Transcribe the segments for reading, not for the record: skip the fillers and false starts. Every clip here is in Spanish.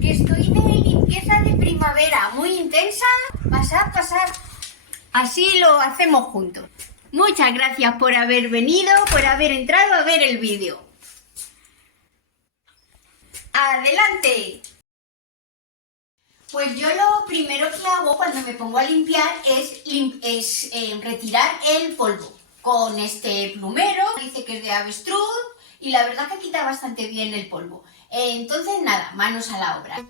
que estoy de limpieza de primavera, muy intensa. Pasad. Así lo hacemos juntos. Muchas gracias por haber venido, por haber entrado a ver el vídeo. ¡Adelante! Pues yo lo primero que hago cuando me pongo a limpiar es retirar el polvo con este plumero. Dice que es de avestruz y la verdad que quita bastante bien el polvo. Entonces nada, manos a la obra.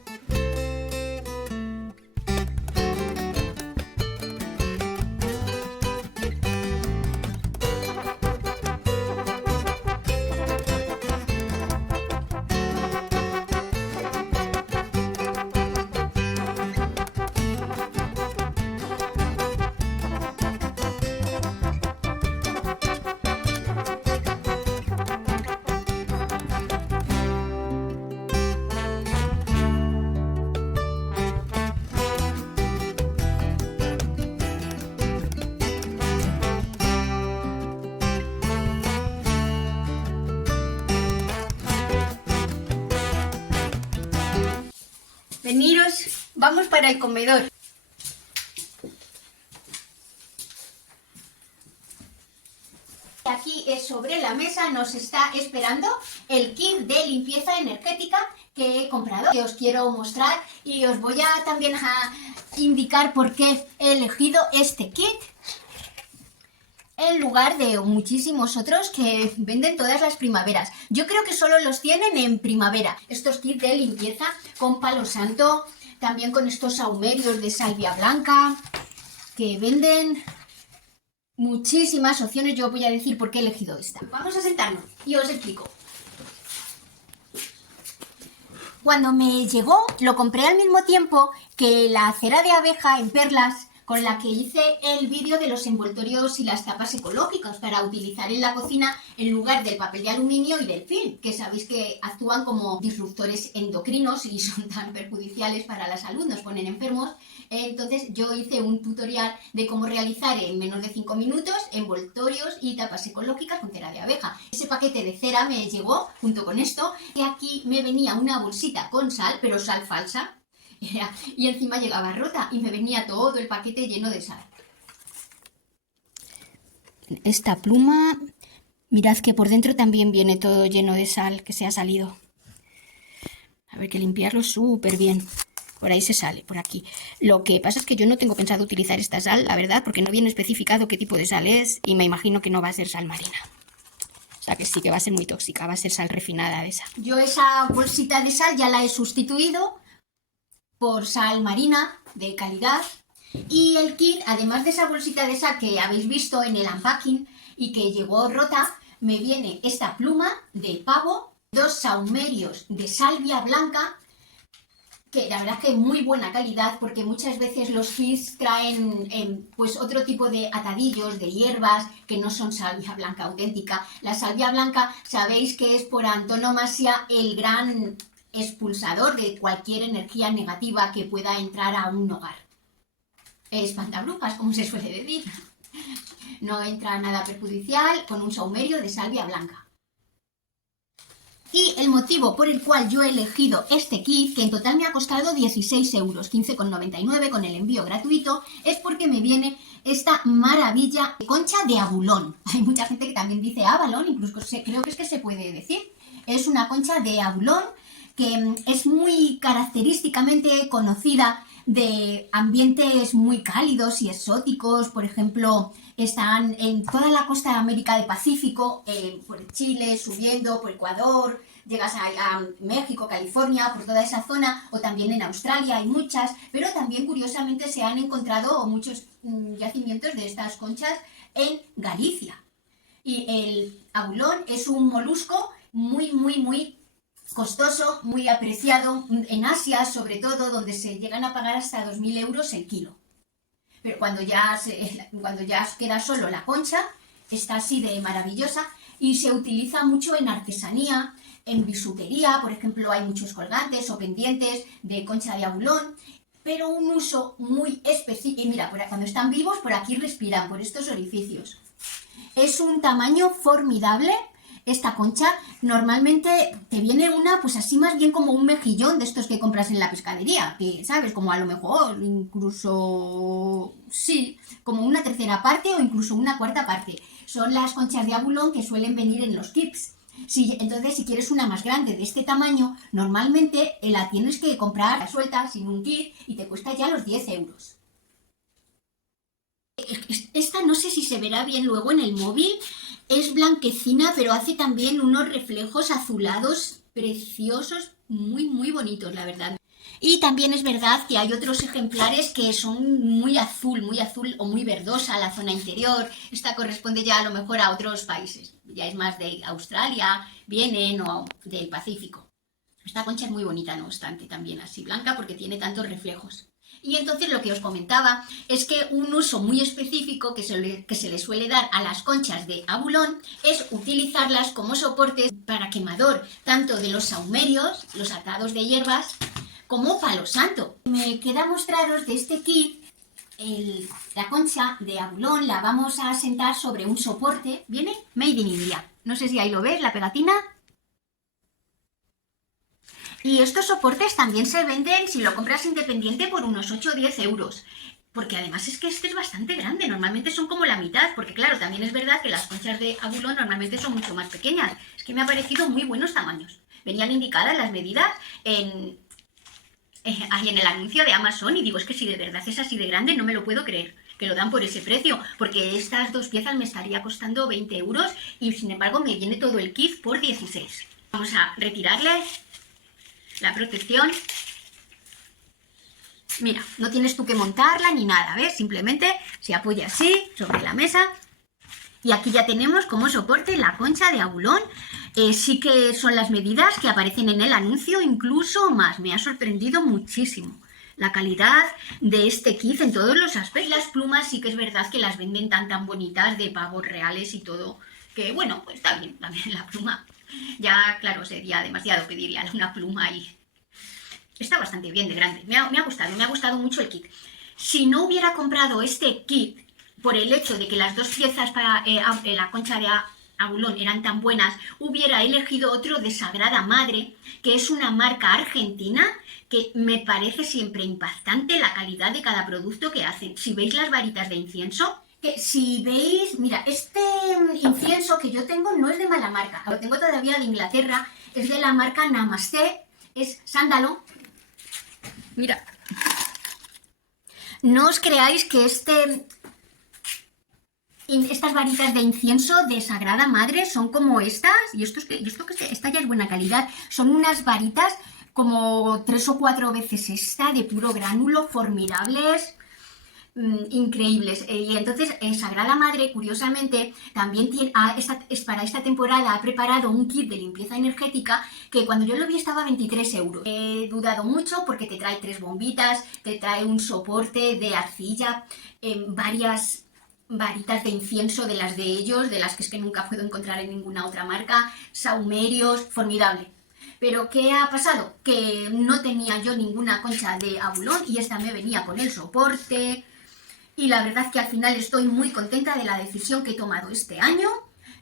Veniros, vamos para el comedor. Aquí sobre la mesa nos está esperando el kit de limpieza energética que he comprado, que os quiero mostrar y os voy a también a indicar por qué he elegido este kit en lugar de muchísimos otros que venden todas las primaveras. Yo creo que solo los tienen en primavera. Estos kits de limpieza con palo santo, también con estos sahumerios de salvia blanca, que venden muchísimas opciones. Yo voy a decir por qué he elegido esta. Vamos a sentarnos y os explico. Cuando me llegó, lo compré al mismo tiempo que la cera de abeja en perlas, con la que hice el vídeo de los envoltorios y las tapas ecológicas para utilizar en la cocina en lugar del papel de aluminio y del film, que sabéis que actúan como disruptores endocrinos y son tan perjudiciales para la salud, nos ponen enfermos. Entonces yo hice un tutorial de cómo realizar en menos de 5 minutos envoltorios y tapas ecológicas con cera de abeja. Ese paquete de cera me llegó junto con esto, y aquí me venía una bolsita con sal, pero sal falsa. Y encima llegaba rota y me venía todo el paquete lleno de sal. Esta pluma, mirad que por dentro también viene todo lleno de sal que se ha salido. A ver, que limpiarlo súper bien. Por ahí se sale, por aquí. Lo que pasa es que yo no tengo pensado utilizar esta sal, la verdad, porque no viene especificado qué tipo de sal es y me imagino que no va a ser sal marina. O sea que sí que va a ser muy tóxica, va a ser sal refinada de esa. Yo esa bolsita de sal ya la he sustituido por sal marina de calidad, y el kit, además de esa bolsita de sal que habéis visto en el unpacking y que llegó rota, me viene esta pluma de pavo, 2 sahumerios de salvia blanca, que la verdad es que es muy buena calidad, porque muchas veces los kits traen pues otro tipo de atadillos, de hierbas que no son salvia blanca auténtica. La salvia blanca sabéis que es por antonomasia el gran expulsador de cualquier energía negativa que pueda entrar a un hogar. Espantabrujas, como se suele decir. No entra nada perjudicial con un sahumerio de salvia blanca. Y el motivo por el cual yo he elegido este kit, que en total me ha costado 16 euros, 15,99 con el envío gratuito, es porque me viene esta maravilla de concha de abulón. Hay mucha gente que también dice abalón, incluso creo que es que se puede decir. Es una concha de abulón que es muy característicamente conocida de ambientes muy cálidos y exóticos. Por ejemplo, están en toda la costa de América del Pacífico, por Chile, subiendo por Ecuador, llegas a México, California, por toda esa zona, o también en Australia hay muchas, pero también curiosamente se han encontrado muchos yacimientos de estas conchas en Galicia. Y el abulón es un molusco muy costoso, muy apreciado en Asia, sobre todo, donde se llegan a pagar hasta 2.000 euros el kilo. Pero cuando ya queda solo la concha, está así de maravillosa, y se utiliza mucho en artesanía, en bisutería. Por ejemplo, hay muchos colgantes o pendientes de concha de abulón, pero un uso muy específico. Y mira, cuando están vivos, por aquí respiran, por estos orificios. Es un tamaño formidable. esta concha, normalmente te viene una, pues así más bien como un mejillón de estos que compras en la pescadería, que sabes, como a lo mejor incluso, sí, como una tercera parte o incluso una cuarta parte. Son las conchas de abulón que suelen venir en los kits. Entonces, si quieres una más grande de este tamaño, normalmente la tienes que comprar suelta, sin un kit, y te cuesta ya los 10 euros. Esta no sé si se verá bien luego en el móvil, es blanquecina, pero hace también unos reflejos azulados preciosos, muy bonitos, la verdad. Y también es verdad que hay otros ejemplares que son muy azul o muy verdosa la zona interior. Esta corresponde ya a lo mejor a otros países, ya es más de Australia, vienen o del Pacífico. Esta concha es muy bonita, no obstante, también así blanca porque tiene tantos reflejos. Y entonces lo que os comentaba es que un uso muy específico que se le suele dar a las conchas de abulón es utilizarlas como soportes para quemador, tanto de los saumerios, los atados de hierbas, como palo santo. Me queda mostraros de este kit la concha de abulón, la vamos a sentar sobre un soporte, viene Made in India. No sé si ahí lo ves, la pegatina. Y estos soportes también se venden, si lo compras independiente, por unos 8 o 10 euros. Porque además es que este es bastante grande, normalmente son como la mitad, porque claro, también es verdad que las conchas de abulón normalmente son mucho más pequeñas. Es que me ha parecido muy buenos tamaños. Venían indicadas las medidas ahí en el anuncio de Amazon y digo, es que si de verdad es así de grande no me lo puedo creer que lo dan por ese precio, porque estas dos piezas me estaría costando 20 euros y sin embargo me viene todo el kit por 16. Vamos a retirarle la protección. Mira, no tienes tú que montarla ni nada, ¿ves? Simplemente se apoya así sobre la mesa. Y aquí ya tenemos como soporte la concha de abulón. Sí que son las medidas que aparecen en el anuncio, incluso más. Me ha sorprendido muchísimo la calidad de este kit en todos los aspectos. Las plumas sí que es verdad que las venden tan bonitas de pavos reales y todo, que bueno, pues está bien también la pluma. Ya, claro, sería demasiado pedirle una pluma y está bastante bien de grande. Me ha gustado mucho el kit. Si no hubiera comprado este kit, por el hecho de que las dos piezas para la concha de abulón eran tan buenas, hubiera elegido otro de Sagrada Madre, que es una marca argentina que me parece siempre impactante la calidad de cada producto que hacen. Si veis las varitas de incienso, que si veis, mira, este incienso que yo tengo no es de mala marca, lo tengo todavía de Inglaterra, es de la marca Namaste, es sándalo. Mira, no os creáis que estas varitas de incienso de Sagrada Madre son como estas, esta ya es buena calidad, son unas varitas como 3 o 4 veces esta, de puro gránulo, formidables, increíbles. Y entonces Sagrada Madre, curiosamente, también para esta temporada ha preparado un kit de limpieza energética que cuando yo lo vi estaba a 23 euros. He dudado mucho porque te trae 3 bombitas, te trae un soporte de arcilla, varias varitas de incienso de las de ellos, de las que es que nunca puedo encontrar en ninguna otra marca, saumerios, formidable. Pero ¿qué ha pasado? Que no tenía yo ninguna concha de abulón y esta me venía con el soporte. Y la verdad es que al final estoy muy contenta de la decisión que he tomado este año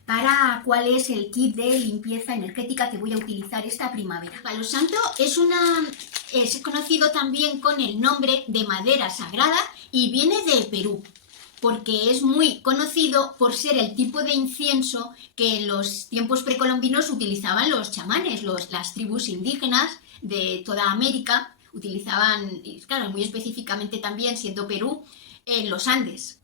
para cuál es el kit de limpieza energética que voy a utilizar esta primavera. Palo santo es conocido también con el nombre de madera sagrada y viene de Perú, porque es muy conocido por ser el tipo de incienso que en los tiempos precolombinos utilizaban los chamanes, las tribus indígenas de toda América, utilizaban, y claro, muy específicamente también, siendo Perú, en los Andes.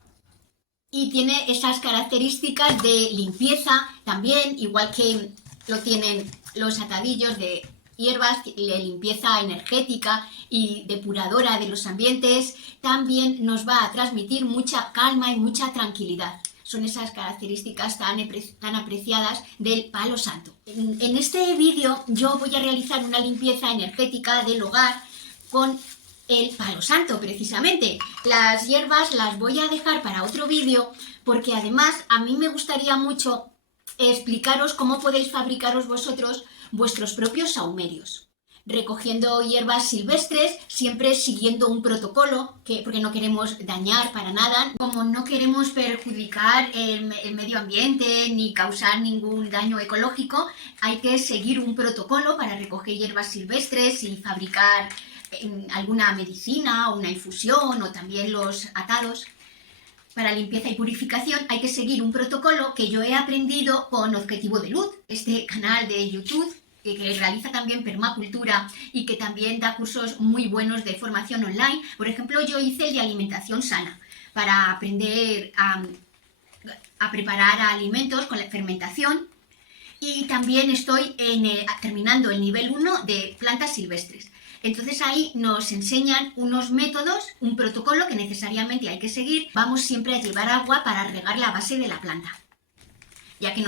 Y tiene esas características de limpieza también, igual que lo tienen los atadillos de hierbas, de limpieza energética y depuradora de los ambientes, también nos va a transmitir mucha calma y mucha tranquilidad. Son esas características tan apreciadas del palo santo. En este vídeo yo voy a realizar una limpieza energética del hogar con el palo santo, precisamente. Las hierbas las voy a dejar para otro vídeo porque además a mí me gustaría mucho explicaros cómo podéis fabricaros vosotros vuestros propios saumerios. recogiendo hierbas silvestres, siempre siguiendo un protocolo, porque no queremos dañar para nada, como no queremos perjudicar el medio ambiente ni causar ningún daño ecológico, hay que seguir un protocolo para recoger hierbas silvestres y fabricar alguna medicina o una infusión o también los atados. Para limpieza y purificación hay que seguir un protocolo que yo he aprendido con Objetivo de Luz, este canal de YouTube que realiza también permacultura y que también da cursos muy buenos de formación online. Por ejemplo, yo hice el de alimentación sana para aprender a preparar alimentos con la fermentación, y también estoy terminando el nivel 1 de plantas silvestres. Entonces ahí nos enseñan unos métodos, un protocolo que necesariamente hay que seguir. Vamos siempre a llevar agua para regar la base de la planta, ya que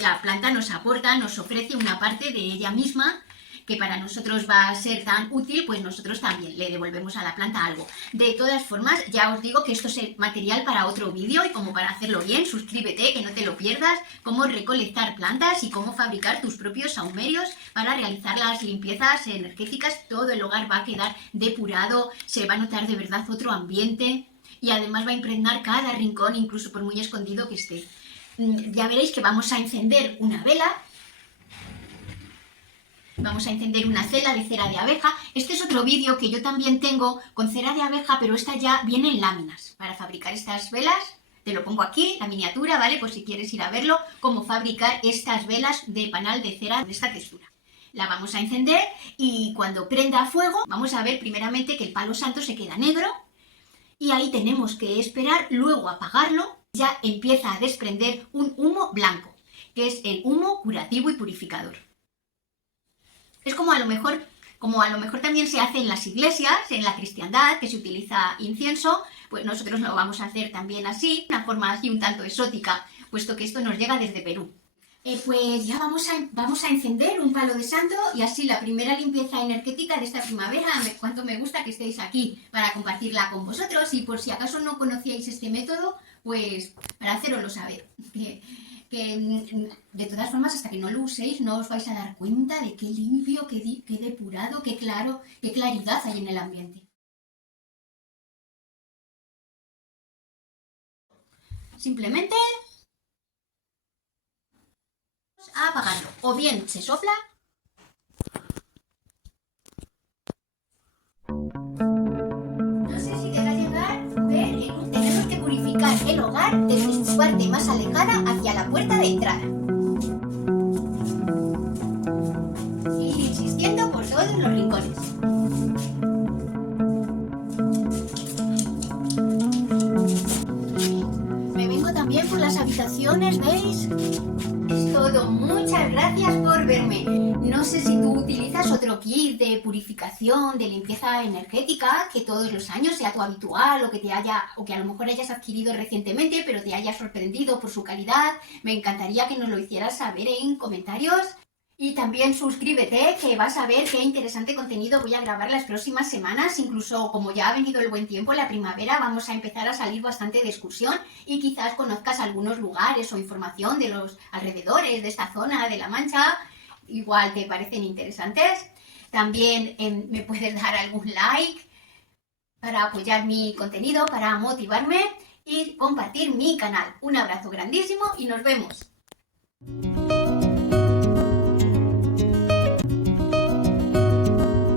la planta nos aporta, nos ofrece una parte de ella misma que para nosotros va a ser tan útil, pues nosotros también le devolvemos a la planta algo. De todas formas, ya os digo que esto es material para otro vídeo, y como para hacerlo bien, suscríbete, que no te lo pierdas, cómo recolectar plantas y cómo fabricar tus propios sahumerios para realizar las limpiezas energéticas. Todo el hogar va a quedar depurado, se va a notar de verdad otro ambiente y además va a impregnar cada rincón, incluso por muy escondido que esté. Ya veréis que vamos a encender una vela. Vamos a encender una cela de cera de abeja. Este es otro vídeo que yo también tengo con cera de abeja, pero esta ya viene en láminas. Para fabricar estas velas, te lo pongo aquí, la miniatura, ¿vale? Pues si quieres ir a verlo, cómo fabricar estas velas de panal de cera de esta textura. La vamos a encender y cuando prenda fuego, vamos a ver primeramente que el palo santo se queda negro y ahí tenemos que esperar, luego apagarlo. Ya empieza a desprender un humo blanco, que es el humo curativo y purificador. Es como a lo mejor también se hace en las iglesias, en la cristiandad, que se utiliza incienso, pues nosotros lo vamos a hacer también así, una forma así un tanto exótica, puesto que esto nos llega desde Perú. Pues ya vamos a encender un palo de santo y así la primera limpieza energética de esta primavera. Cuánto me gusta que estéis aquí para compartirla con vosotros, y por si acaso no conocíais este método, pues para haceroslo saber. Que de todas formas, hasta que no lo uséis, no os vais a dar cuenta de qué limpio, qué depurado, qué claro, qué claridad hay en el ambiente. Simplemente a apagarlo. O bien se sopla. No sé si te va a llegar ver, tenemos que purificar el hogar desde su parte más alejada hacia la puerta de entrada. Ir insistiendo por todos los rincones. Me vengo también por las habitaciones, ¿veis? Es todo. Muchas gracias por verme. No sé si tú utilizas otro kit de purificación, de limpieza energética, que todos los años sea tu habitual, o que a lo mejor hayas adquirido recientemente, pero te haya sorprendido por su calidad. Me encantaría que nos lo hicieras saber en comentarios. Y también suscríbete, que vas a ver qué interesante contenido voy a grabar las próximas semanas. Incluso como ya ha venido el buen tiempo, la primavera, vamos a empezar a salir bastante de excursión y quizás conozcas algunos lugares o información de los alrededores de esta zona de La Mancha. Igual te parecen interesantes. También me puedes dar algún like para apoyar mi contenido, para motivarme y compartir mi canal. Un abrazo grandísimo y nos vemos.